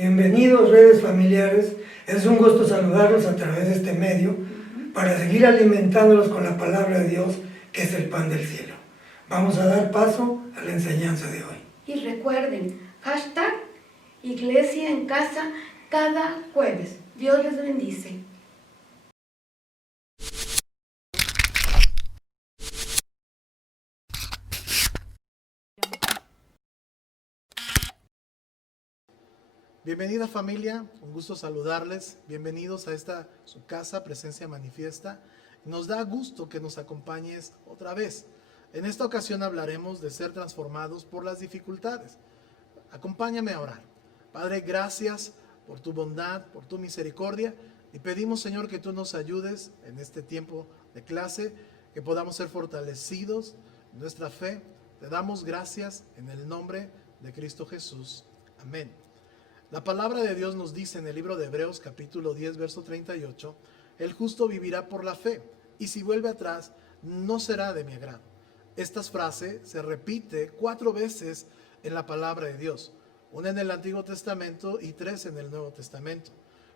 Bienvenidos, redes familiares. Es un gusto saludarlos a través de este medio para seguir alimentándolos con la palabra de Dios, que es el pan del cielo. Vamos a dar paso a la enseñanza de hoy. Y recuerden, hashtag Iglesia en Casa cada jueves. Dios les bendice. Bienvenida familia, un gusto saludarles, bienvenidos a esta su casa, Presencia Manifiesta. Nos da gusto que nos acompañes otra vez. En esta ocasión hablaremos de ser transformados por las dificultades. Acompáñame a orar. Padre, gracias por tu bondad, por tu misericordia, y pedimos, Señor, que tú nos ayudes en este tiempo de clase, que podamos ser fortalecidos en nuestra fe. Te damos gracias en el nombre de Cristo Jesús. Amén. La palabra de Dios nos dice en el libro de Hebreos capítulo 10, verso 38, el justo vivirá por la fe, y si vuelve atrás, no será de mi agrado. Esta frase se repite 4 veces en la palabra de Dios, una en el Antiguo Testamento y 3 en el Nuevo Testamento.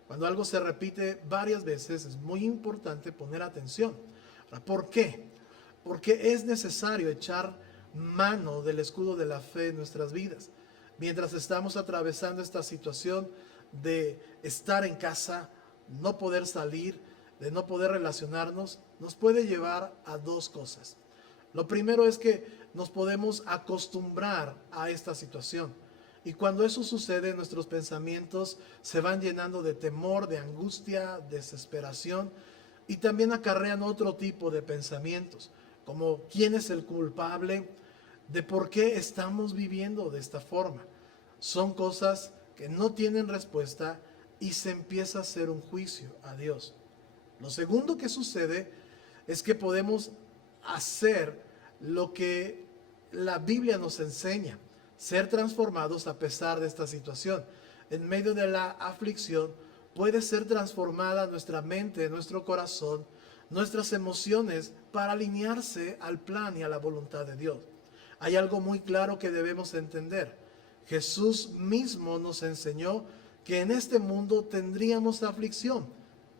Cuando algo se repite varias veces es muy importante poner atención. ¿Por qué? Porque es necesario echar mano del escudo de la fe en nuestras vidas. Mientras estamos atravesando esta situación de estar en casa, no poder salir, de no poder relacionarnos, nos puede llevar a 2 cosas. Lo primero es que nos podemos acostumbrar a esta situación. Y cuando eso sucede, nuestros pensamientos se van llenando de temor, de angustia, desesperación, y también acarrean otro tipo de pensamientos, como quién es el culpable, de por qué estamos viviendo de esta forma. Son cosas que no tienen respuesta y se empieza a hacer un juicio a Dios. Lo segundo que sucede es que podemos hacer lo que la Biblia nos enseña, ser transformados a pesar de esta situación. En medio de la aflicción puede ser transformada nuestra mente, nuestro corazón, nuestras emociones para alinearse al plan y a la voluntad de Dios. Hay algo muy claro que debemos entender. Jesús mismo nos enseñó que en este mundo tendríamos aflicción.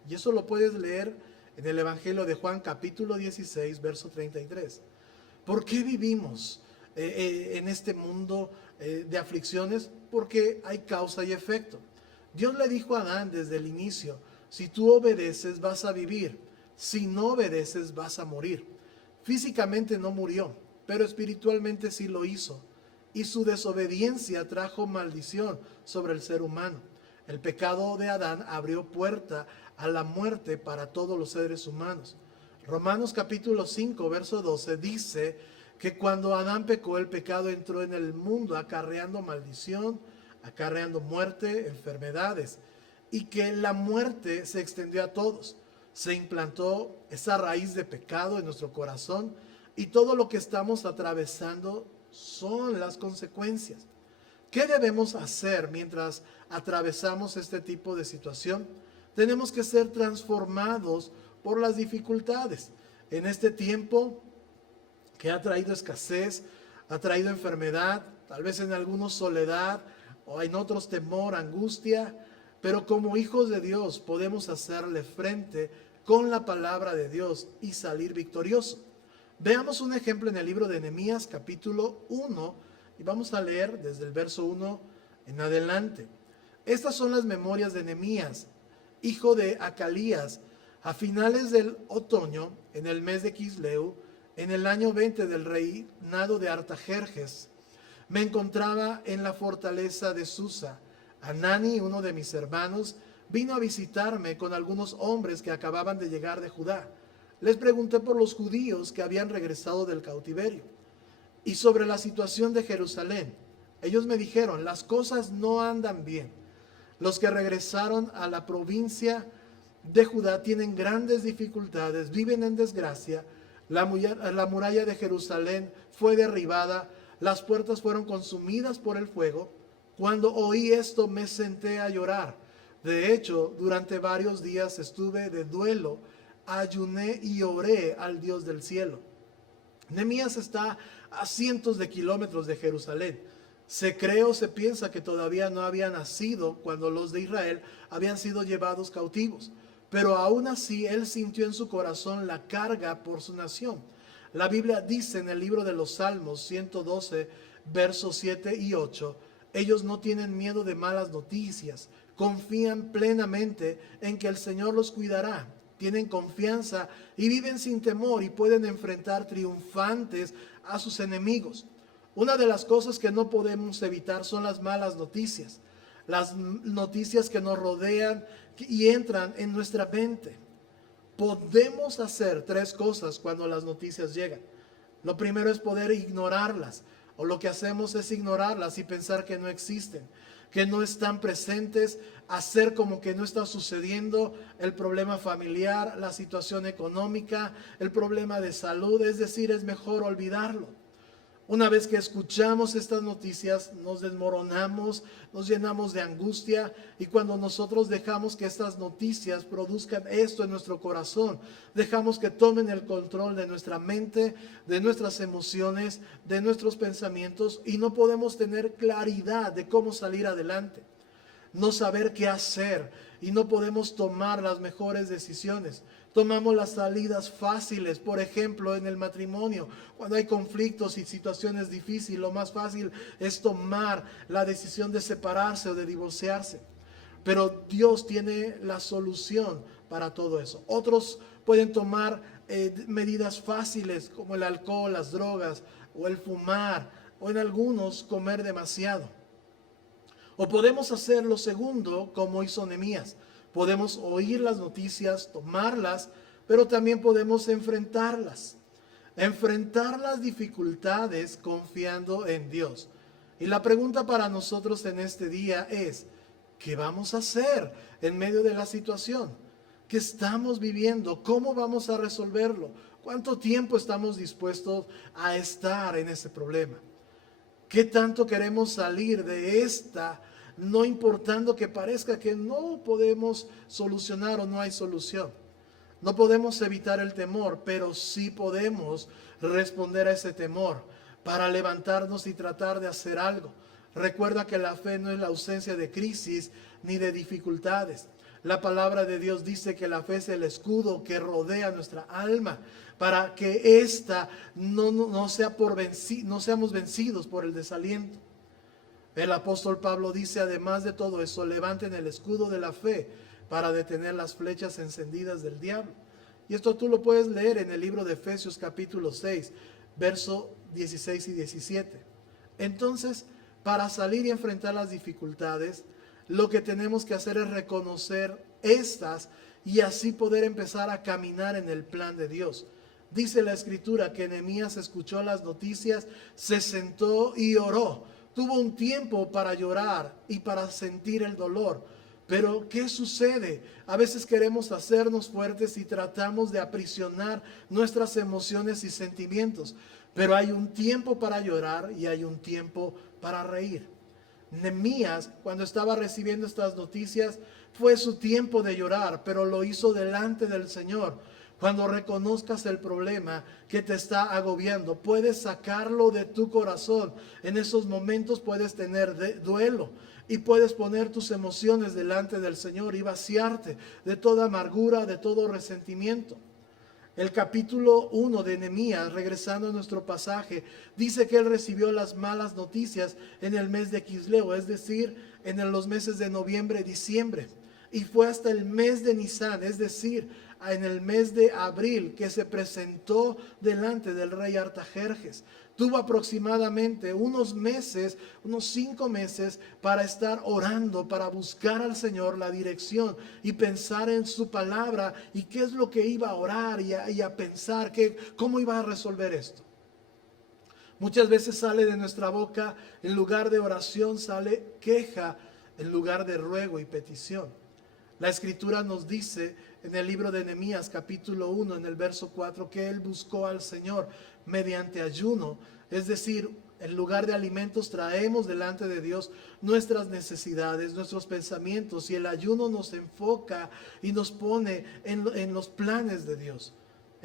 Y eso lo puedes leer en el Evangelio de Juan capítulo 16, verso 33. ¿Por qué vivimos en este mundo de aflicciones? Porque hay causa y efecto. Dios le dijo a Adán desde el inicio, si tú obedeces vas a vivir, si no obedeces vas a morir. Físicamente no murió, pero espiritualmente sí lo hizo. Y su desobediencia trajo maldición sobre el ser humano. El pecado de Adán abrió puerta a la muerte para todos los seres humanos. Romanos capítulo 5, verso 12 dice que cuando Adán pecó, el pecado entró en el mundo acarreando maldición, acarreando muerte, enfermedades, y que la muerte se extendió a todos. Se implantó esa raíz de pecado en nuestro corazón y todo lo que estamos atravesando son las consecuencias. ¿Qué debemos hacer mientras atravesamos este tipo de situación? Tenemos que ser transformados por las dificultades. En este tiempo que ha traído escasez, ha traído enfermedad, tal vez en algunos soledad, o en otros temor, angustia, pero como hijos de Dios podemos hacerle frente con la palabra de Dios y salir victoriosos. Veamos un ejemplo en el libro de Nehemías capítulo 1 y vamos a leer desde el verso 1 en adelante. Estas son las memorias de Nehemías, hijo de Acalías, a finales del otoño, en el mes de Quisleu, en el año 20 del reinado de Artajerjes. Me encontraba en la fortaleza de Susa. Hanani, uno de mis hermanos, vino a visitarme con algunos hombres que acababan de llegar de Judá. Les pregunté por los judíos que habían regresado del cautiverio y sobre la situación de Jerusalén. Ellos me dijeron, las cosas no andan bien. Los que regresaron a la provincia de Judá tienen grandes dificultades, viven en desgracia. La muralla de Jerusalén fue derribada, las puertas fueron consumidas por el fuego. Cuando oí esto me senté a llorar. De hecho, durante varios días estuve de duelo, ayuné y oré al Dios del cielo. Nehemías está a cientos de kilómetros de Jerusalén. Se cree o se piensa que todavía no había nacido cuando los de Israel habían sido llevados cautivos. Pero aún así él sintió en su corazón la carga por su nación. La Biblia dice en el libro de los Salmos 112, versos 7 y 8, ellos no tienen miedo de malas noticias, confían plenamente en que el Señor los cuidará. Tienen confianza y viven sin temor y pueden enfrentar triunfantes a sus enemigos. Una de las cosas que no podemos evitar son las malas noticias. Las noticias que nos rodean y entran en nuestra mente. Podemos hacer tres cosas cuando las noticias llegan. Lo primero es poder ignorarlas. O lo que hacemos es ignorarlas y pensar que no existen, que no están presentes, hacer como que no está sucediendo el problema familiar, la situación económica, el problema de salud. Es decir, es mejor olvidarlo. Una vez que escuchamos estas noticias, nos desmoronamos, nos llenamos de angustia, y cuando nosotros dejamos que estas noticias produzcan esto en nuestro corazón, dejamos que tomen el control de nuestra mente, de nuestras emociones, de nuestros pensamientos, y no podemos tener claridad de cómo salir adelante, no saber qué hacer, y no podemos tomar las mejores decisiones. Tomamos las salidas fáciles, por ejemplo, en el matrimonio. Cuando hay conflictos y situaciones difíciles, lo más fácil es tomar la decisión de separarse o de divorciarse. Pero Dios tiene la solución para todo eso. Otros pueden tomar medidas fáciles como el alcohol, las drogas o el fumar, o en algunos comer demasiado. O podemos hacer lo segundo, como hizo Nehemías. Podemos oír las noticias, tomarlas, pero también podemos enfrentarlas. Enfrentar las dificultades confiando en Dios. Y la pregunta para nosotros en este día es, ¿qué vamos a hacer en medio de la situación que estamos viviendo? ¿Cómo vamos a resolverlo? ¿Cuánto tiempo estamos dispuestos a estar en ese problema? ¿Qué tanto queremos salir de esta, no importando que parezca que no podemos solucionar o no hay solución? No podemos evitar el temor, pero sí podemos responder a ese temor para levantarnos y tratar de hacer algo. Recuerda que la fe no es la ausencia de crisis ni de dificultades. La palabra de Dios dice que la fe es el escudo que rodea nuestra alma para que ésta no seamos vencidos por el desaliento. El apóstol Pablo dice, además de todo eso, levanten el escudo de la fe para detener las flechas encendidas del diablo. Y esto tú lo puedes leer en el libro de Efesios capítulo 6, verso 16 y 17. Entonces, para salir y enfrentar las dificultades, lo que tenemos que hacer es reconocer estas y así poder empezar a caminar en el plan de Dios. Dice la Escritura que Nehemías escuchó las noticias, se sentó y oró. Tuvo un tiempo para llorar y para sentir el dolor. Pero ¿qué sucede? A veces queremos hacernos fuertes y tratamos de aprisionar nuestras emociones y sentimientos. Pero hay un tiempo para llorar y hay un tiempo para reír. Nehemías, cuando estaba recibiendo estas noticias, fue su tiempo de llorar, pero lo hizo delante del Señor. Cuando reconozcas el problema que te está agobiando, puedes sacarlo de tu corazón. En esos momentos puedes tener duelo y puedes poner tus emociones delante del Señor y vaciarte de toda amargura, de todo resentimiento. El capítulo 1 de Nehemías, regresando a nuestro pasaje, dice que él recibió las malas noticias en el mes de Quisleo, es decir, en los meses de noviembre y diciembre. Y fue hasta el mes de Nisan, es decir, en el mes de abril, que se presentó delante del rey Artajerjes. Tuvo aproximadamente unos 5 meses para estar orando, para buscar al Señor la dirección y pensar en su palabra y qué es lo que iba a orar y a pensar cómo iba a resolver esto. Muchas veces sale de nuestra boca, en lugar de oración, sale queja en lugar de ruego y petición. La Escritura nos dice en el libro de Nehemías capítulo 1 en el verso 4 que él buscó al Señor mediante ayuno, es decir, en lugar de alimentos traemos delante de Dios nuestras necesidades, nuestros pensamientos, y el ayuno nos enfoca y nos pone en los planes de Dios.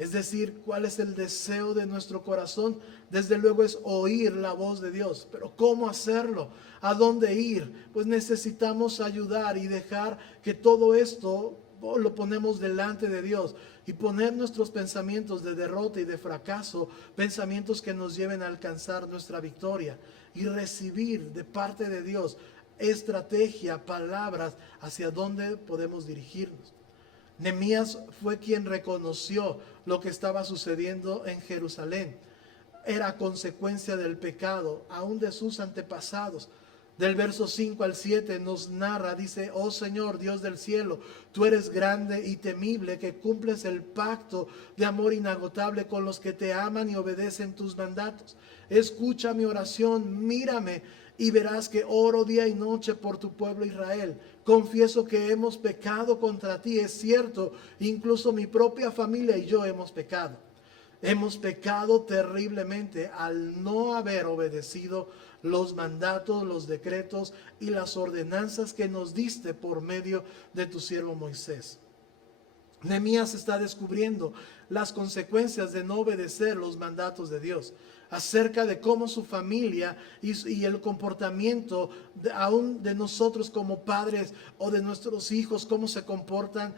Es decir, ¿cuál es el deseo de nuestro corazón? Desde luego es oír la voz de Dios. Pero ¿cómo hacerlo? ¿A dónde ir? Pues necesitamos ayudar y dejar que todo esto lo ponemos delante de Dios y poner nuestros pensamientos de derrota y de fracaso, pensamientos que nos lleven a alcanzar nuestra victoria y recibir de parte de Dios estrategia, palabras hacia dónde podemos dirigirnos. Nehemías fue quien reconoció lo que estaba sucediendo en Jerusalén. Era consecuencia del pecado, aún de sus antepasados. Del verso 5 al 7 nos narra, dice: oh Señor, Dios del cielo, tú eres grande y temible, que cumples el pacto de amor inagotable con los que te aman y obedecen tus mandatos. Escucha mi oración, mírame y verás que oro día y noche por tu pueblo Israel. Confieso que hemos pecado contra ti, es cierto, incluso mi propia familia y yo hemos pecado. Hemos pecado terriblemente al no haber obedecido los mandatos, los decretos y las ordenanzas que nos diste por medio de tu siervo Moisés. Nehemías está descubriendo las consecuencias de no obedecer los mandatos de Dios, acerca de cómo su familia y el comportamiento aún de nosotros como padres o de nuestros hijos, cómo se comportan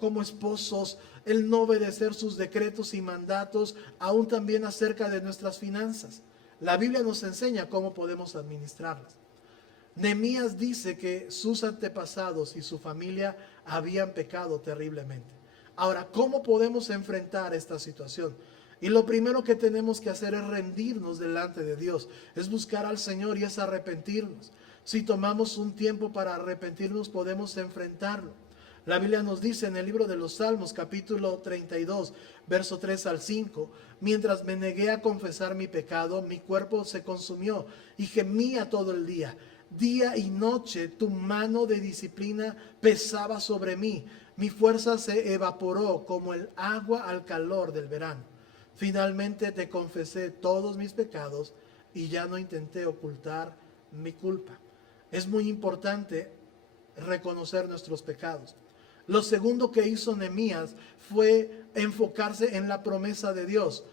como esposos, el no obedecer sus decretos y mandatos, aún también acerca de nuestras finanzas. La Biblia nos enseña cómo podemos administrarlas. Nehemías dice que sus antepasados y su familia habían pecado terriblemente. Ahora, ¿cómo podemos enfrentar esta situación? Y lo primero que tenemos que hacer es rendirnos delante de Dios, es buscar al Señor y es arrepentirnos. Si tomamos un tiempo para arrepentirnos, podemos enfrentarlo. La Biblia nos dice en el libro de los Salmos, capítulo 32, verso 3 al 5, mientras me negué a confesar mi pecado, mi cuerpo se consumió y gemía todo el día. Día y noche tu mano de disciplina pesaba sobre mí. Mi fuerza se evaporó como el agua al calor del verano. Finalmente te confesé todos mis pecados y ya no intenté ocultar mi culpa. Es muy importante reconocer nuestros pecados. Lo segundo que hizo Nehemías fue enfocarse en la promesa de Dios.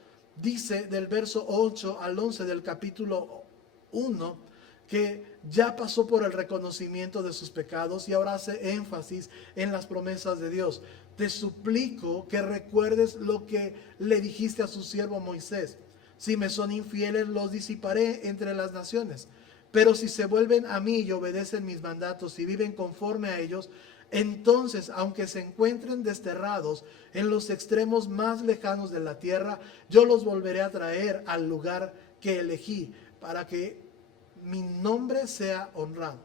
Dice del verso 8 al 11 del capítulo 1 que ya pasó por el reconocimiento de sus pecados y ahora hace énfasis en las promesas de Dios. Te suplico que recuerdes lo que le dijiste a su siervo Moisés. Si me son infieles, los disiparé entre las naciones. Pero si se vuelven a mí y obedecen mis mandatos y viven conforme a ellos, entonces, aunque se encuentren desterrados en los extremos más lejanos de la tierra, yo los volveré a traer al lugar que elegí para que mi nombre sea honrado.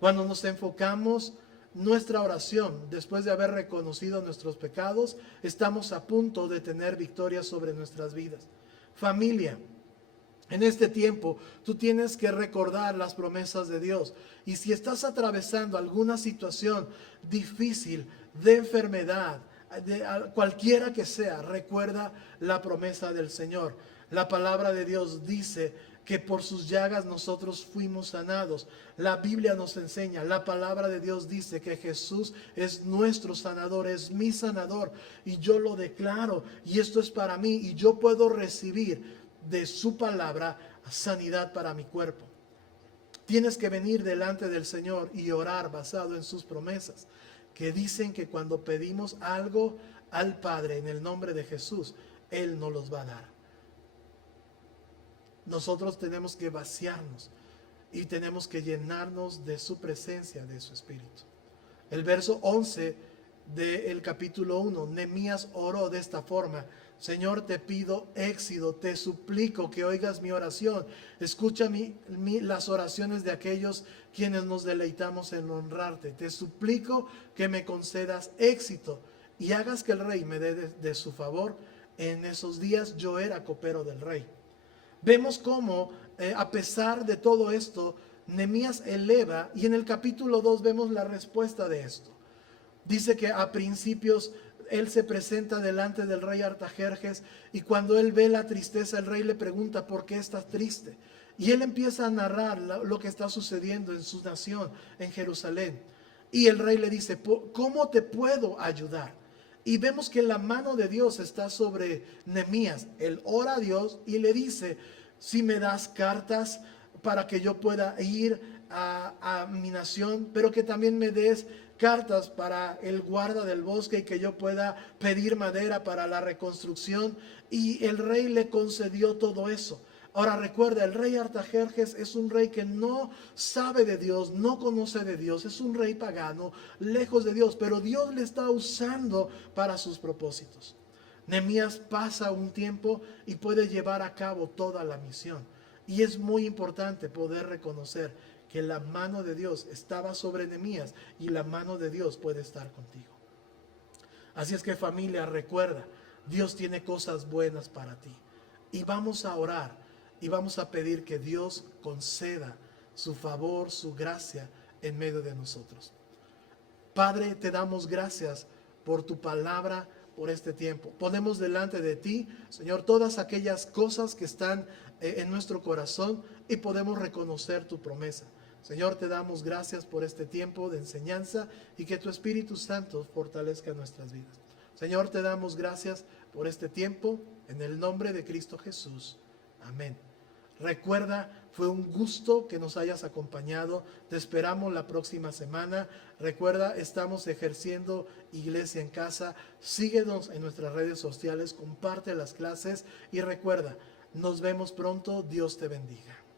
Cuando nos enfocamos nuestra oración, después de haber reconocido nuestros pecados, estamos a punto de tener victoria sobre nuestras vidas. Familia, en este tiempo tú tienes que recordar las promesas de Dios. Y si estás atravesando alguna situación difícil, de enfermedad, de cualquiera que sea, recuerda la promesa del Señor. La palabra de Dios dice que por sus llagas nosotros fuimos sanados. La Biblia nos enseña, la palabra de Dios dice que Jesús es nuestro sanador, es mi sanador. Y yo lo declaro, y esto es para mí, y yo puedo recibir de su palabra sanidad para mi cuerpo. Tienes que venir delante del Señor y orar basado en sus promesas, que dicen que cuando pedimos algo al Padre en el nombre de Jesús, Él nos los va a dar. Nosotros tenemos que vaciarnos y tenemos que llenarnos de su presencia, de su Espíritu. El verso 11 del capítulo 1, Nehemías oró de esta forma: Señor, te pido éxito, te suplico que oigas mi oración. Escucha las oraciones de aquellos quienes nos deleitamos en honrarte. Te suplico que me concedas éxito y hagas que el rey me dé de su favor. En esos días yo era copero del rey. Vemos cómo, a pesar de todo esto, Nehemías eleva, y en el capítulo 2 vemos la respuesta de esto. Dice que a principios él se presenta delante del rey Artajerjes, y cuando él ve la tristeza, el rey le pregunta: ¿por qué estás triste? Y él empieza a narrar lo que está sucediendo en su nación, en Jerusalén. Y el rey le dice: ¿cómo te puedo ayudar? Y vemos que la mano de Dios está sobre Nehemías. Él ora a Dios y le dice, si me das cartas para que yo pueda ir a mi nación, pero que también me des cartas para el guarda del bosque y que yo pueda pedir madera para la reconstrucción. Y el rey le concedió todo eso. Ahora recuerda, el rey Artajerjes es un rey que no sabe de Dios, no conoce de Dios, es un rey pagano, lejos de Dios, pero Dios le está usando para sus propósitos. Nehemías pasa un tiempo y puede llevar a cabo toda la misión. Y es muy importante poder reconocer que la mano de Dios estaba sobre Nehemías y la mano de Dios puede estar contigo. Así es que, familia, recuerda, Dios tiene cosas buenas para ti. Y vamos a orar y vamos a pedir que Dios conceda su favor, su gracia en medio de nosotros. Padre, te damos gracias por tu palabra, por este tiempo. Ponemos delante de ti, Señor, todas aquellas cosas que están en nuestro corazón y podemos reconocer tu promesa. Señor, te damos gracias por este tiempo de enseñanza y que tu Espíritu Santo fortalezca nuestras vidas. Señor, te damos gracias por este tiempo en el nombre de Cristo Jesús. Amén. Recuerda, fue un gusto que nos hayas acompañado. Te esperamos la próxima semana. Recuerda, estamos ejerciendo Iglesia en Casa. Síguenos en nuestras redes sociales, comparte las clases y recuerda, nos vemos pronto. Dios te bendiga.